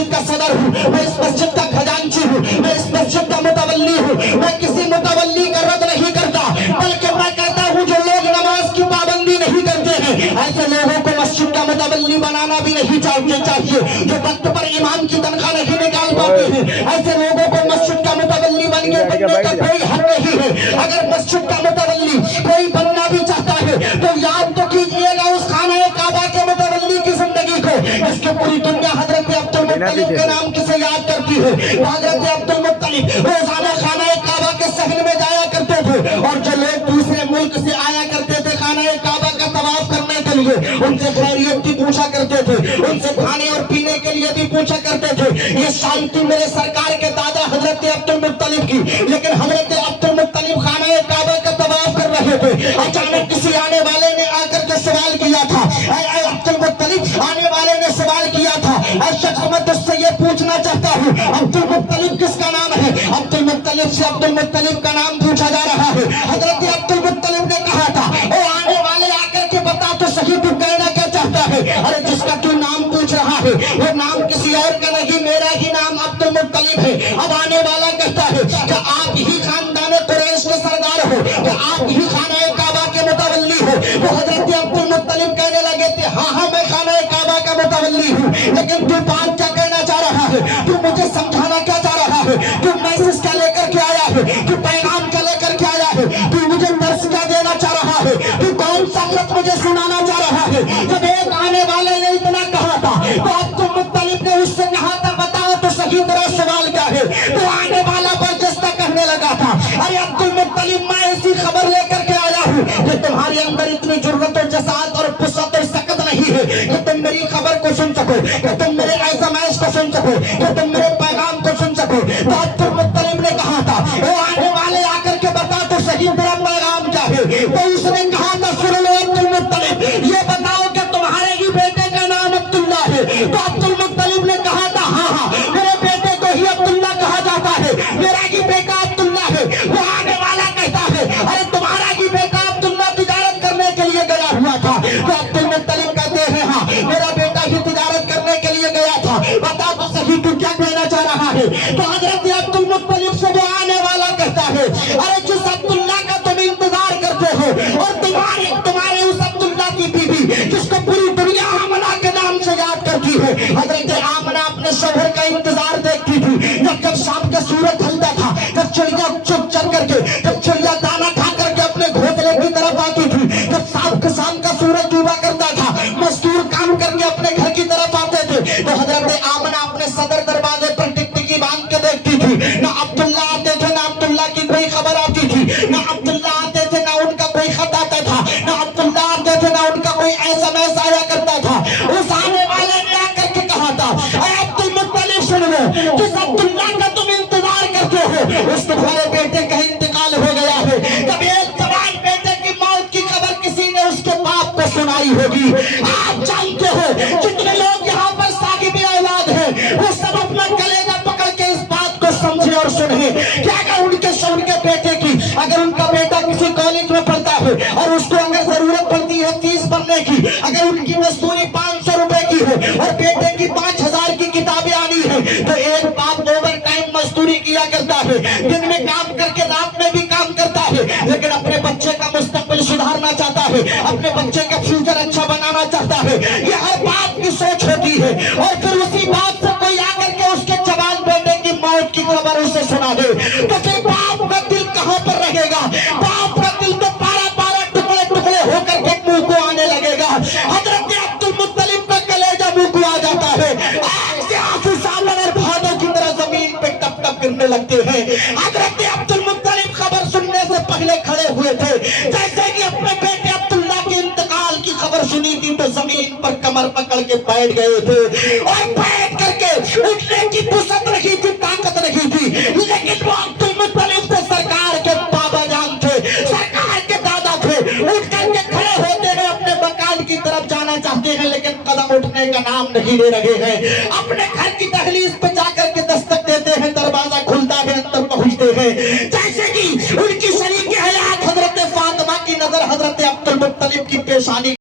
مسجد کا صدر ہوں، میں اس مسجد کا خزانچی ہوں، میں اس مسجد کا متولی ہوں۔ میں کسی متولی کا رد نہیں کرتا، بلکہ میں کہتا ہوں جو لوگ نماز کی پابندی نہیں کرتے ہیں ایسے لوگوں کو مسجد کا متولی بنانا بھی نہیں چاہیے۔ جو وقت پر امام کی تنخواہ نہیں نکال پاتے ہیں ایسے لوگوں کو مسجد کا متولی بننے کا کوئی حق نہیں ہے۔ اگر مسجد کا متولی کوئی بننا بھی چاہتا ہے تو یاد تو کیجئے گا اس خانہ کعبہ کے متولی کی زندگی کو، اس کی پوری دنیا حضرت عبد المطلب کے نام کسے یاد کرتی ہے۔ حضرت عبد المطلب روزانہ خانہ کعبہ کے صحن میں جایا کرتے تھے، اور جو لوگ دوسرے ملک سے آیا کرتے تھے خانہ کعبہ کا طواف کرنے کے لیے ان سے خیریت بھی پوچھا کرتے تھے، ان سے کھانے اور پینے کے لیے بھی پوچھا کرتے تھے۔ یہ شان تھی میرے سرکار کے دادا حضرت عبد المطلب کی، لیکن حضرت عبد المطلب خانہ کعبہ کا طواف کر رہے تھے، اچانک کسی آنے والے نے آ کر کے سوال کیا تھا، اے عبد المطلب، آنے والے نے سوال کیا تھا، اے شخص میں تجھ سے یہ پوچھنا چاہتا ہوں عبد المطلب کس کا نام ہے؟ عبد المطلب سے عبد المطلب کا نام پوچھا جا رہا ہے۔ حضرت عبد المطلب نے کہا تھا، او آنے والے آ کر کے بتا تو صحیح تو کہنا کیا چاہتا ہے؟ ارے جس کا تو نام پوچھ رہا ہے وہ نام کسی اور کا نہیں، میرا ہی نام عبد المطلب ہے۔ اب آنے والا کہتا ہے کہ آپ ہی خاندان قریش کے سردار ہو، کہ آپ ہی خانہ کعبہ کے متولی ہو۔ تو حضرت عبد المطلب کہنے لگے تھے، ہاں میں خانہ کعبہ کا متولی ہوں، لیکن تو بات کیا کہنا چاہ رہا ہے؟ تو مجھے سمجھانا کیا چاہ رہا ہے؟ تو میسج کیا لے کر کے آیا ہے؟ تو پیغام کیا لے کر کے آیا ہے؟ تو مجھے درس کیا دینا چاہ رہا ہے؟ تو کون سا خط مجھے سنانا چاہ رہا ہے؟ جب ایک آنے والے نے اتنا کہا تھا تو عبد المطلب نے اس سے کہا تھا، بتاؤ تو صحیح تیرا سوال کیا ہے؟ تو آنے والا برجستہ کہنے لگا تھا، ارے عبد المطلب میں ایسی خبر لے کر کے آیا ہوں کہ تمہارے اندر اتنی جرأت اور جسارت اور وسعت اور سکت نہیں ہے کہ تم میری خبر کو سن سکو، کہ تم میرے ایسمائش کو سن سکو، کہ تم میرے پیغام کو سن سکو۔ تو عبد المطلب نے کہا تھا، اے آنے والے آ کر کے بتا تو صحیح تیرا پیغام کیا ہے؟ تو اس نے کہا تھا، سن لو عبد المطلب، یہ بتاؤ کہ تمہارے ہی بیٹے کا نام عبداللہ ہے؟ تو عبد المطلب نے کہا تھا، ہاں میرے بیٹے کو ہی عبداللہ کہا جاتا ہے، میرا ہی بیٹا عبداللہ ہے۔ وہ آنے والا کہتا ہے، ارے تمہارا ہی بیٹا عبداللہ تجارت کرنے کے لیے گیا ہوا تھا۔ تو عبد المطلب کہتے ہیں، ہاں میرا بیٹا ہی تجارت کرنے کے لیے گیا تھا، بتا تو صحیح تو کیا کہنا چاہ رہا ہے؟ تو حضرت عبد المطلب سے وہ آنے والا کہتا ہے، ارے جس عبداللہ کا تم انتظار کرتے ہو اور تمہارے اس عبداللہ کی بیوی جس کو پوری دنیا آمنہ کے نام سے یاد کرتی ہے، حضرت آمنہ اپنے شوہر کا انتظار دیکھتی تھی۔ جب شام کا سورج ڈھلتا تھا، جب چڑیا چپ چل کر کے، جب چڑیا دانا کھا کر کے اپنے گھونسلے کی طرف آتی تھی، جب شام کا سورج ڈوبا کرتا تھا، مزدور کام کر کے اپنے گھر کی طرف آتے تھے، تو حضرت آمنہ اپنے صدر دروازے پر ٹکٹکی باندھ کے دیکھتی تھی۔ نہ عبداللہ آتے تھے، نہ عبداللہ کی کوئی خبر آتی تھی، نہ عبداللہ آتے تھے، نہ ان کا کوئی خط آتا تھا، نہ عبداللہ آتے تھے، نہ ان کا کوئی ایسا میسج آیا کرتا تھا۔ اس آنے والے نے آ کر کے کہا تھا، اے عبد المطلب سن لو، جس عبداللہ کا تم انتظار کرتے ہو اس تمہارے بیٹے کا انتقال ہو گیا ہے۔ جب ایک جوان بیٹے کی موت کی خبر کسی نے اس کے باپ کو سنائی ہوگی، آپ جانتے ہو جتنے لوگ یہاں پر صاحب اولاد ہیں وہ سب اپنا کلیجہ پکڑ کے اس بات کو سمجھے اور سنیں کہ اگر ان کے بیٹے کی، اگر ان کا بیٹا کسی کالج میں پڑھتا ہے اور اس کو اگر ضرورت پڑتی ہے فیس بھرنے کی، اگر ان کی مزدوری 500 روپے کی ہے اور بیٹے کی 5000 کی کتابیں آنی ہے، تو ایک باپ اوور ٹائم مزدوری کیا کرتا ہے، دن میں کام کر کے رات میں بھی کام کرتا ہے، لیکن اپنے بچے کا مستقبل سدھارنا چاہتا ہے، اپنے بچے کا فیوچر اچھا بنانا چاہتا ہے۔ یہ ہر باپ کی سوچ ہوتی ہے، اور پھر اسی باپ سے کوئی آ کر کے اس کے جوان بیٹے کی موت کی خبر اسے سنا دے تو پھر باپ کا دل کہاں پر رہے گا؟ باپ کا دل تو پارا پارا ٹکڑے ٹکڑے ہو کر کے منہ کو آنے لگے گا۔ حضرت عبد المطلب کا کلیجہ منہ کو آ جاتا ہے، آنکھ سے آنسو سامنے اور بھادوں کی طرح زمین پہ ٹپ ٹپ گرنے لگتے ہیں۔ حضرت عبد المطلب خبر سننے سے پہلے کھڑے ہوئے تھے، جیسے کہ اپنے بیٹے عبداللہ کے انتقال کی خبر سنی تھی تو زمین پر کمر پکڑ کے بیٹھ گئے تھے، اور بیٹھ کر کے اٹھنے کی وسعت نہیں تھی، طاقت نہیں تھی، لیکن وہ عبد المطلب سے سرکار کے بابا جان تھے، سرکار کے دادا تھے، اٹھ کر کے کھڑے ہوتے ہیں، اپنے مکان کی طرف جانا چاہتے ہیں لیکن قدم اٹھنے کا نام نہیں لے رہے ہیں۔ اپنے گھر کی دہلیز پہ جا کر کے دستک دیتے ہیں، دروازہ کھلتا ہے، اندر پہنچتے ہیں، جیسے کہ ان کی شریک حیات حضرت فاطمہ کی نظر حضرت عبد المطلب کی پیشانی